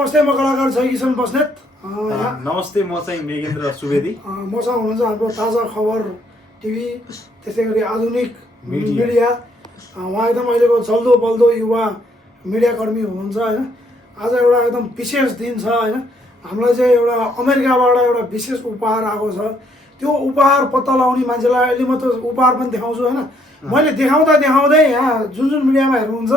नमस्ते, म कलाकार छ किसन बस्नेत। नमस्ते, म चाहिँ मेघेन्द्र सुवेदी। मसँग हुनुहुन्छ हाम्रो ताजा खबर टिभी, त्यसै गरी आधुनिक मिडिया। उहाँ एकदम अहिलेको चल्दो बल्दो युवा मिडियाकर्मी हुनुहुन्छ होइन। आज एउटा एकदम विशेष दिन छ होइन। हामीलाई चाहिँ एउटा अमेरिकाबाट एउटा विशेष उपहार आएको छ। त्यो उपहार पत्ता लगाउने मान्छेलाई अहिले म त उपहार पनि देखाउँछु होइन। मैले देखाउँदै यहाँ जुन मिडियामा हेर्नुहुन्छ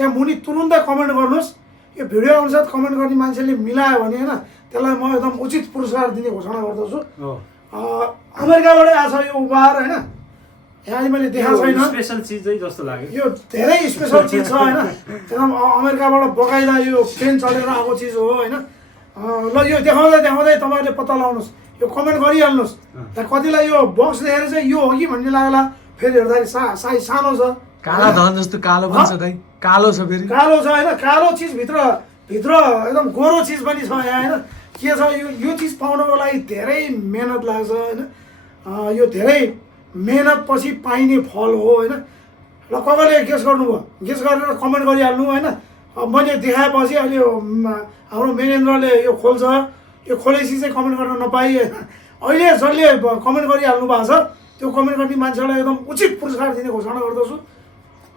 त्यहाँ मुनि तुरुन्तै कमेन्ट गर्नुहोस्। यो भिडियो अनुसार कमेन्ट गर्ने मान्छेले मिलायो भने होइन त्यसलाई म एकदम उचित पुरस्कार दिने घोषणा गर्दछु। अमेरिकाबाटै आएको छ यो उपहार होइन। यहाँ मैले देखाएको छैन, स्पेशल चिजै जस्तो लाग्यो। यो धेरै स्पेसल चिज छ होइन। एकदम अमेरिकाबाट बकाइदा यो ट्रेन चलेर आएको चिज हो होइन। ल यो देखाउँदै तपाईँहरूले पत्ता लगाउनुहोस्, यो कमेन्ट गरिहाल्नुहोस्। त्यहाँ कतिलाई यो बक्स देखेर चाहिँ यो हो कि भन्ने लाग्ला, फेरि हेर्दाखेरि साइज सानो छ, काला धन जस्तो कालो पनि छ दाइ, कालो छ फेरि, कालो छ होइन। कालो चिज भित्र एकदम गोरो चिज पनि छ यहाँ होइन। के छ यो चिज पाउनको लागि धेरै मेहनत लाग्छ होइन। यो धेरै मेहनत पछि पाइने फल हो होइन। ल कसले गेस गर्नुभयो, गेस गरेर कमेन्ट गरिहाल्नु होइन। मैले देखाएपछि अहिले हाम्रो मेघेन्द्रले यो खोल्छ, यो खोलेपछि चाहिँ कमेन्ट गर्न नपाइ होइन। अहिले जसले कमेन्ट गरिहाल्नु भएको छ त्यो कमेन्ट गर्ने मान्छेलाई एकदम उचित पुरस्कार दिने घोषणा गर्दछु।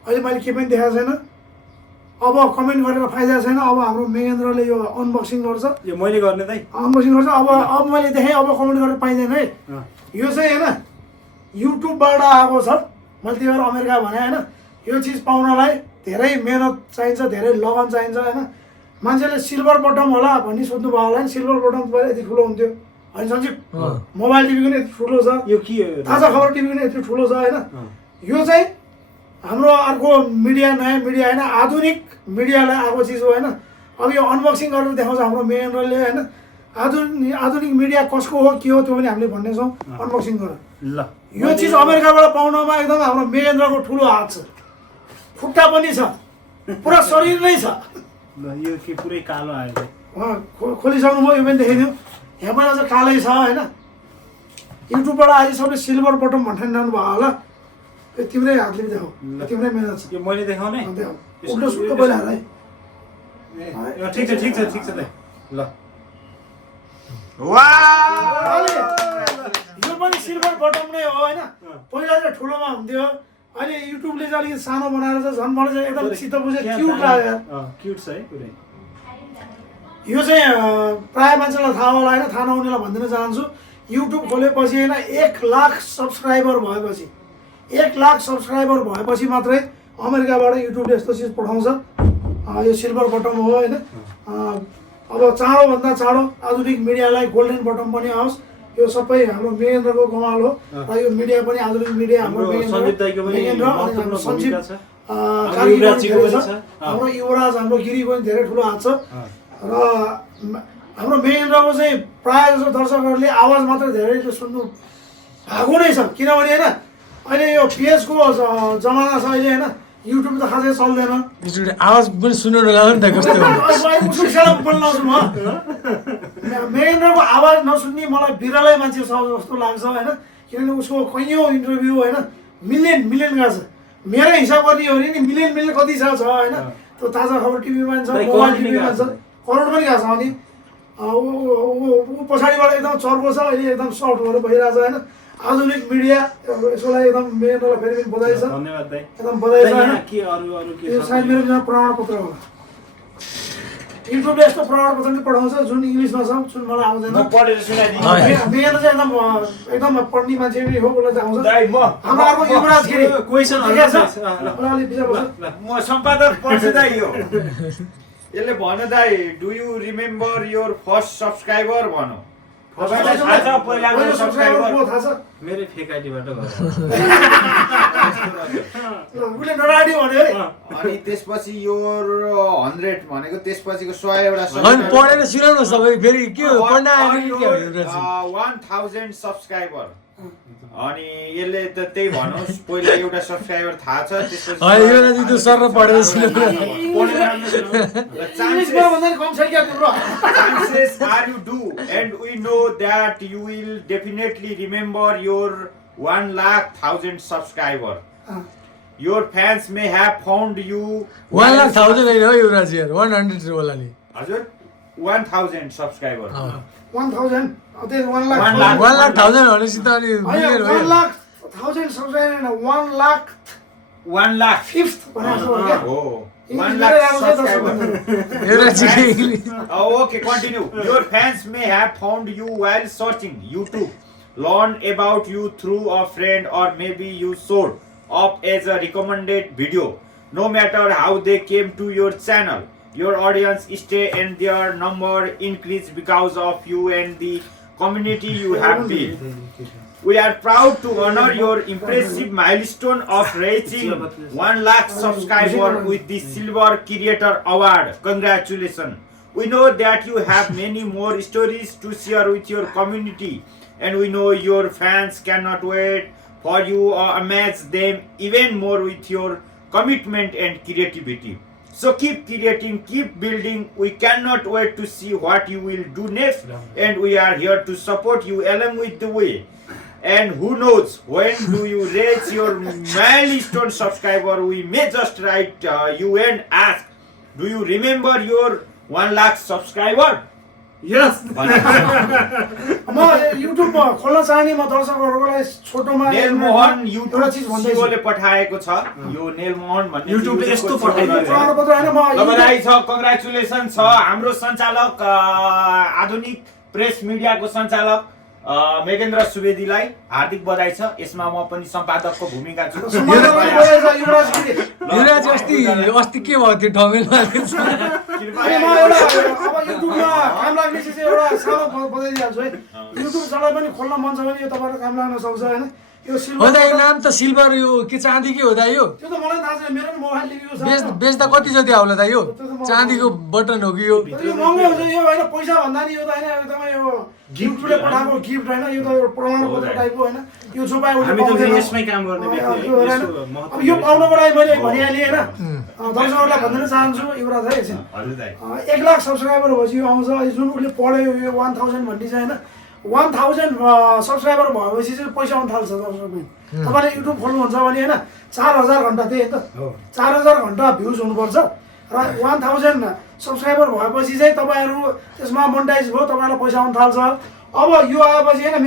अहिले मैले के पनि देखाएको छैन, अब कमेन्ट गरेर फाइदा छैन। अब हाम्रो मेघेन्द्रले यो अनबक्सिङ गर्छ, यो मैले गर्ने दाइ, अनबक्सिङ गर्छ। अब मैले देखेँ, अब कमेन्ट गरेर पाइँदैन है। यो चाहिँ होइन युट्युबबाट आएको छ, मैले त्यही भएर अमेरिका भने होइन। यो चिज पाउनलाई धेरै मेहनत चाहिन्छ, धेरै लगन चाहिन्छ होइन। मान्छेले सिल्भर बटम होला भन्ने सोध्नु भयो होला नि। सिल्भर बटम त यति ठुलो हुन्थ्यो होइन सञ्जीव? मोबाइल टिभी पनि यति ठुलो छ, यो के ताजा खबर टिभी पनि यति ठुलो छ होइन। यो चाहिँ हाम्रो अर्को मिडिया, नयाँ मिडिया होइन, आधुनिक मिडियालाई आएको चिज हो होइन। अब यो अनबक्सिङ गरेर देखाउँछ हाम्रो मेघेन्द्रले होइन। आधुनिक मिडिया कसको हो के हो त्यो पनि हामीले भन्नेछौँ अनबक्सिङ गरेर। ल यो चिज अमेरिकाबाट पाउनमा एकदम हाम्रो मेघेन्द्रको ठुलो हात छ, खुट्टा पनि छ, पुरा शरीर नै छ। ल यो के पुरै कालो आयो दाइ। खोलिसक्नु भयो, यो पनि देखाइदिउँ। यहाँ पनि अझ कालै छ होइन। युट्युबबाट आज सबले सिल्भर बटम भन्ठानिरहनु भयो होला। यो तिम्रै हातले देखाऊ, तिम्रै मेहनत छ। यो मैले देखाउने उल्टो सुल्टो पहिला हाल है। ठिक छ दाइ। ल यो पनि सिल्भर बटम नै हो होइन। पहिला चाहिँ ठुलोमा हुन्थ्यो, अहिले युट्युबले चाहिँ अलिकति सानो बनाएर चाहिँ झन् मलाई चाहिँ एकदम सित बुझे क्युट लाग्यो। क्युट छ है पुरै। यो चाहिँ प्रायः मान्छेलाई थाहा होला होइन, थाहा नहुनेलाई भनिदिन चाहन्छु। युट्युब खोलेपछि होइन 1 लाख सब्सक्राइबर भएपछि, 1 लाख सब्सक्राइबर भएपछि मात्रै अमेरिकाबाट युट्युबले यस्तो चिज पठाउँछ। यो सिल्भर बटम हो होइन। अब चाँडोभन्दा चाँडो आधुनिक मिडियालाई गोल्डन बटम पनि आओस्। यो सबै हाम्रो मेघेन्द्रको कमाल हो र यो मिडिया पनि आधुनिक मिडिया हाम्रो मेघेन्द्र, हाम्रो सञ्जीव हाम्रो युवराज, हाम्रो गिरी पनि धेरै ठुलो हात छ। र हाम्रो मेघेन्द्रको चाहिँ प्रायः जसो दर्शकहरूले आवाज मात्रै धेरैले सुन्नु भएको नै छ, किनभने होइन अहिले यो पेजको जमाना छ अहिले होइन। युट्युब त खासै चल्दैन, आवाज पनि सुन्नु नलाग्यो नि त कस्तो बोल्लाउँछु म। मेघेन्द्रको आवाज नसुन्ने मलाई बिरलै मान्छे छ जस्तो लाग्छ होइन। किनभने उसको कैयौँ इन्टरभ्यू होइन मिलियन गएको छ। मेरै हिसाब गर्ने हो भने नि मिलियन कति छ होइन। त्यो ताजा खबर टिभीमा छ, मोबाइल टिभीमा छ, करोड पनि गएको छ। अनि ऊ पछाडिबाट एकदम चर्को छ, अहिले एकदम सफ्ट भएर भइरहेछ होइन। आधुनिक मिडिया यसोलाई एकदम मेघेन्द्रलाई फेरि पनि बधाई छ, धन्यवाद दाइ, एकदम बधाई छ होइन। के अरु के यो सायद मेरो यहाँ प्रमाणपत्र होला। युट्युबले यस्तो प्रमाणपत्र पनि पठाउँछ जुन इङ्ग्लिसमा छ, जुन मलाई आउँदैन। मेघेन्द्र चाहिँ एकदम पढ्ने मान्छे पनि हो, उसलाई चाहिँ आउँछ। हाम्रो अर्को युवराज गिरी म सम्पादक पढ्छु दाइ। यो यसले भन्यो दाइ, do you remember your first subscriber भनौँ। तपाईँलाई थाहा छ पहिलाको सब्सक्राइबर थाहा छ? मेरो फेक आइडीबाट गर्छ। उसले नराडी भन्यो है। अनि त्यसपछि यो 100 भनेको त्यसपछिको 100 एउटा पढेर सुनाउनु सबै फेरि के हो पढ्न आएको के हो 1000 सब्सक्राइबर। अनि यसले त त्यही भनोस् पहिला एउटा सब्सक्राइबर थाहा छ, त्यसपछि यो नजिक त सर पढेर सुनाउनु। chances are you do and we know that you will definitely remember your 1,00,000 subscriber. Your fans may have found you 1,00,000 होइन हो युवराज यार, 100 होला नि। हजुर 1000 subscriber. 1000 त्यही 1 लाख 1 लाख। 1,00,000 भनेपछि त अनि होइन, 1 लाख 1000 सब्सक्राइबर होइन 1 लाख 1 lakh. फिफ्थ भने जस्तो हो क्या Oh. इङ्ग्लिस 1 धेरै lakh राम्रो छ subscriber. एउटा चाहिँ Okay, continue. Your fans may have found you while searching YouTube, learn about you through a friend, or maybe you showed up as a recommended video. No matter how they came to your channel, your audience stay and their number increase because of you and the community you have built. We are proud to honor your impressive milestone of reaching 1 lakh subscriber with the Silver Creator Award. Congratulations. We know that you have many more stories to share with your community, and we know your fans cannot wait for you to amaze them even more with your commitment and creativity. So keep creating, keep building. We cannot wait to see what you will do next, and we are here to support you along with the way. And who knows, when do you reach your milestone subscriber, we may just write you and ask, do you remember your 1 lakh subscriber? Yes. म युट्युबमा खोल्न चाहने म दर्शकहरूलाई छोटोमा नेलमोहन एउटा YouTube चिज भन्दैछु सिओले पठाएको छ यो नेलमोहन भन्ने युट्युबले यस्तो पठाइदिन्छ। प्रमाणपत्र होइन म ल बधाई छ, कङ्ग्रेचुलेसन छ। हाम्रो सञ्चालक आधुनिक प्रेस मिडियाको सञ्चालक मेघेन्द्र सुवेदीलाई हार्दिक बधाई छ। यसमा म पनि सम्पादकको भूमिका छु। युवराज अस्ति के भयो त्यो ढमेलमा अनि म एउटा अब युट्युबमा काम लाग्ने चिज चाहिँ एउटा सानो बताइदिइहाल्छु है। युट्युब च्यानल पनि खोल्न मन छ भने यो तपाईँलाई काम लाग्न सक्छ होइन। यो हो सिल्भर त यो नाम त सिल्भर यो के चाँदी के हो त यो त्यो त मलाई थाहा छैन, मेरो पनि मोबाइल टिभीको छ। बेच्दा कति जति आउला त यो चाँदीको बटन हो कि यो यो महँगै हुन्छ यो होइन, पैसा भन्दा नि यो त होइन एकदमै यो गिफ्टले पठाएको गिफ्ट होइन, यो त एउटा प्रमाणपत्र टाइपको होइन। यो जो पाए हामी त फेरि यसमै काम गर्ने व्यक्ति हो। अब यो पाउनको लागि मैले भनिहालेँ होइन। दर्शकहरूलाई भन्न चाहन्छु युवराज है एकछिन, 1 लाख सब्सक्राइबर भएपछि यो आउँछ। जुन उसले पढ्यो यो 1000 भन्ने चाहिँ होइन, 1000 सब्सक्राइबर भएपछि चाहिँ पैसा आउनु थाल्छ। दर्शकले तपाईँले युट्युब खोल्नुहुन्छ भने होइन 4000 घन्टा त्यही त 4000 घन्टा भ्युज हुनुपर्छ र 1000 सब्सक्राइबर भएपछि चाहिँ तपाईँहरू त्यसमा मोनिटाइज भयो, तपाईँलाई पैसा आउनु थाल्छ। अब यो आएपछि होइन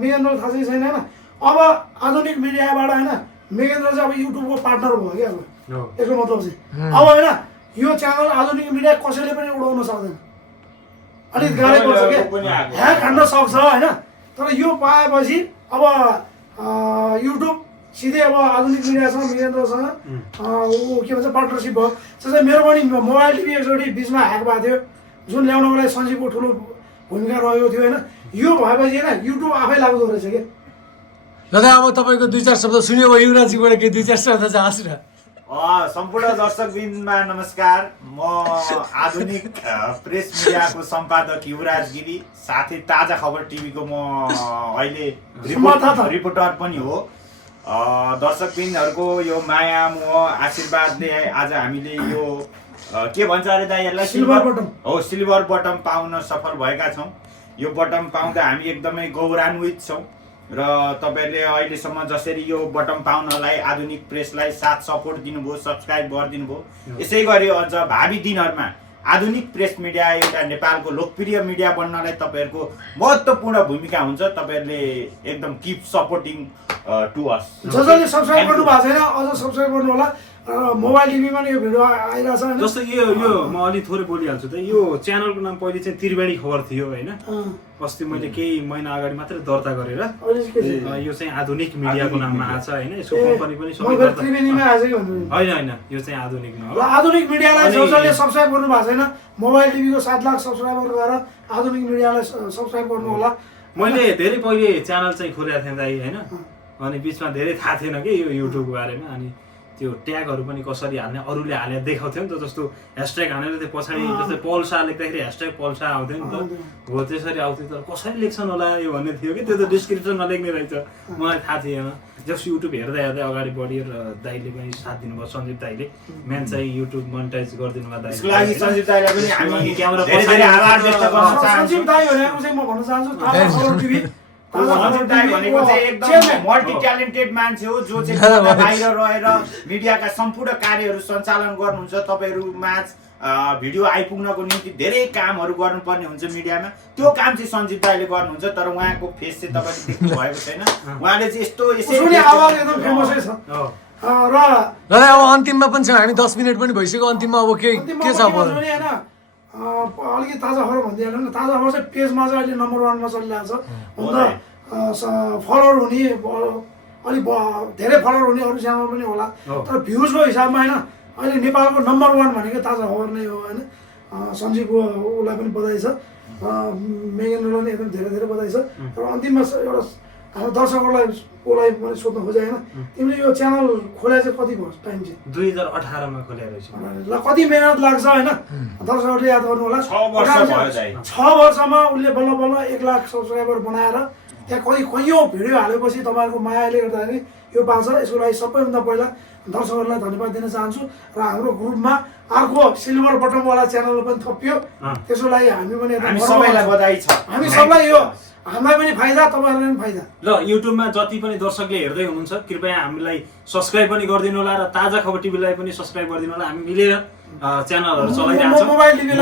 मेघेन्द्र थाहा छैन होइन, अब आधुनिक मिडियाबाट होइन मेघेन्द्र चाहिँ अब युट्युबको पार्टनर भयो क्या। अब यसको मतलब चाहिँ अब होइन यो च्यानल आधुनिक मिडिया कसैले पनि उडाउन सक्दैन, अलिक गाह्रै पर्छ क्या, ह्याक हान्न सक्छ होइन। तर यो पाएपछि अब युट्युब सिधै अब आधुनिक मिडियासँग मेघेन्द्रसँग ऊ के भन्छ पार्टनरसिप भयो। त्यसै मेरो पनि मोबाइल टिभी एकचोटि बिचमा ह्याक भएको थियो, जुन ल्याउनको लागि सञ्जीवको ठुलो भूमिका रहेको थियो होइन। यो भएपछि होइन युट्युब आफै लाग्दो रहेछ क्या। दादा अब तपाईँको 2-4 शब्द सुन्यो भयो युवराजीबाट के 2-4 शब्द चाहिँ हाँस न। सम्पूर्ण दर्शकवृन्दमा नमस्कार। म आधुनिक प्रेस मिडियाको सम्पादक युवराज गिरी, साथै ताजा खबर टिभीको म अहिले रिपोर्टर पनि हो। दर्शकवृन्दहरूको यो माया मोह आशीर्वादले आज हामीले यो के भन्छ अरे दाइ यसलाई सिल्भर बटम पाउन सफल भएका छौँ। यो बटम पाउँदा हामी एकदमै गौरवान्वित छौँ र तपाईँहरूले अहिलेसम्म जसरी यो बटम पाउनलाई आधुनिक प्रेसलाई साथ सपोर्ट दिनुभयो, सब्सक्राइब गरिदिनु भयो। यसै गरी अझ भावी दिनहरूमा आधुनिक प्रेस मिडिया एउटा नेपालको लोकप्रिय मिडिया बन्नलाई तपाईँहरूको महत्त्वपूर्ण भूमिका हुन्छ। तपाईँहरूले एकदम किप सपोर्टिङ टु अस। जसले सब्सक्राइब गर्नु भएको छैन अझ सब्सक्राइब गर्नु होला। मोबाइल टिभीमा नि यो भिडियो आइरहेछ होइन। जस्तो यो म अलि थोरै बोलिहाल्छु त। यो च्यानलको नाम पहिले चाहिँ त्रिवेणी खबर थियो होइन। अस्ति मैले केही महिना अगाडि मात्रै दर्ता गरेर यो चाहिँ आधुनिक मिडियाको नाममा आछ होइन। यसको कम्पनी पनि त्रिवेणीमा आजै भन्नु होइन यो चाहिँ आधुनिक न हो। आधुनिक मिडियालाई जसले सब्सक्राइब गर्नु भएको छैन मोबाइल टिभीको 7 लाख सब्सक्राइबर गएर आधुनिक मिडियालाई सब्सक्राइब गर्नु होला। मैले धेरै पहिले च्यानल चाहिँ खोलेको थिएँ दाइ होइन। अनि बिचमा धेरै थाहा थिएन कि यो युट्युबको बारेमा। अनि त्यो ट्यागहरू पनि कसरी हाल्ने अरूले हालेर देखाउँथ्यो नि त। जस्तो ह्यासट्याग हालेर त्यो पछाडि जस्तै पल्सा लेख्दाखेरि ह्यासट्याग पल्सा आउँथ्यो नि त। हो त्यसरी आउँथ्यो तर कसरी लेख्छन् होला यो भन्ने थियो कि त्यो त डिस्क्रिप्सनमा लेख्ने रहेछ, मलाई थाहा थिएन। जस्ट युट्युब हेर्दै हेर्दै अगाडि बढ्यो र दाइले पनि साथ दिनुभयो, सञ्जीव दाइले। मेन चाहिँ युट्युब मोनिटाइज गरिदिनु भयो दाइ। यसको लागि सञ्जीव दाइलाई पनि हामी क्यामेरा धेरै धेरै आभार व्यक्त गर्न चाहन्छु। सञ्जीव दाइ भनेको चाहिँ म भन्न चाहन्छु ताजा खबर टिभी सञ्जीव दाई भनेको चाहिँ एकदम मल्टी ट्यालेन्टेड मान्छे हो जो चाहिँ पर्दा बाहिर रहेर मिडियाका सम्पूर्ण कार्यहरू सञ्चालन गर्नुहुन्छ। तपाईँहरू माझ भिडियो आइपुग्नको निम्ति धेरै कामहरू गर्नुपर्ने हुन्छ मिडियामा, त्यो काम चाहिँ सञ्जीव दाईले गर्नुहुन्छ। तर उहाँको फेस चाहिँ तपाईँले देख्नु भएको छैन। उहाँले चाहिँ यस्तो यसरी आवाज एकदम फेमसै छ र अब अन्तिममा पनि छ, हामी 10 मिनट पनि भइसक्यो। अन्तिममा अब के छ अब अलिकति ताजा खबर भनिदिइहाल्नु न। ताजा खबर चाहिँ पेजमा चाहिँ अहिले नम्बर 1 मा चलिरहेको छ। हुन त फलोअर हुने अलिक धेरै फलोअर हुने अरू च्यानल पनि होला, तर भ्युजको हिसाबमा होइन अहिले नेपालको नम्बर 1 भनेको ताजा खबर नै हो होइन। सञ्जीवको उसलाई पनि बधाई छ, मेगेन्द्रलाई पनि एकदम धेरै धेरै बधाई छ। र अन्तिममा एउटा हाम्रो दर्शकहरूलाई पनि सोध्न खोजेँ होइन, तिमीले यो च्यानल खोले चाहिँ कति भयो टाइम चाहिँ? 2018 मा खोले रहेछ। ल कति मेहनत लाग्छ होइन, दर्शकहरूले याद गर्नु होला। 6 वर्ष भयो। 6 वर्षमा उसले बल्ल बल्ल 1 लाख सब्सक्राइबर बनाएर त्यहाँ कैयौँ भिडियो हालेपछि तपाईँहरूको मायाले गर्दाखेरि यो पाउँछ। यसको लागि सबैभन्दा पहिला दर्शकहरूलाई धन्यवाद दिन चाहन्छु। र हाम्रो ग्रुपमा अर्को सिल्भर बटमवाला च्यानल पनि थपियो, त्यसको लागि हामी पनि सबैलाई बधाई छ। हामी सबलाई यो हामीलाई पनि फाइदा, तपाईँहरूलाई पनि फाइदा। ल युट्युबमा जति पनि दर्शकले हेर्दै हुनुहुन्छ कृपया हामीलाई सब्सक्राइब पनि गरिदिनु होला र ताजा खबर टिभीलाई पनि सब्सक्राइब गरिदिनु होला। हामी मिलेर च्यानलहरू चलाइरहेको छौँ।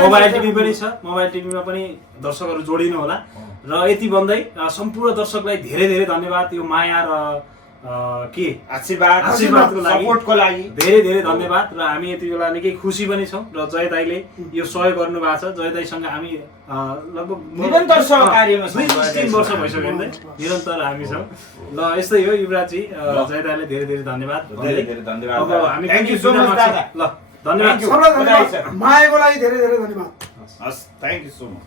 मोबाइल टिभी पनि छ, मोबाइल टिभीमा पनि दर्शकहरू जोडिनु होला। र यति भन्दै सम्पूर्ण दर्शकलाई धेरै धेरै धन्यवाद। यो माया र के आशीर्वादको लागि, सपोर्टको लागि धेरै धेरै धन्यवाद। र हामी यति बेला निकै खुसी पनि छौँ र जय दाईले यो सहयोग गर्नु भएको छ। जय दाईसँग हामी लगभग निरन्तर सहकार्यमा 3 वर्ष भइसक्यो नि, निरन्तर हामी छौँ। ल यस्तै हो युवराजी, जय दाईले धेरै धेरै धन्यवाद। धेरै धेरै धन्यवाद। अब हामी थ्याङ्क यू सो मच दादा। ल धन्यवाद। सबलाई धन्यवाद, मायाको लागि धेरै धेरै धन्यवाद। हस्, थ्याङ्क यू सो मच।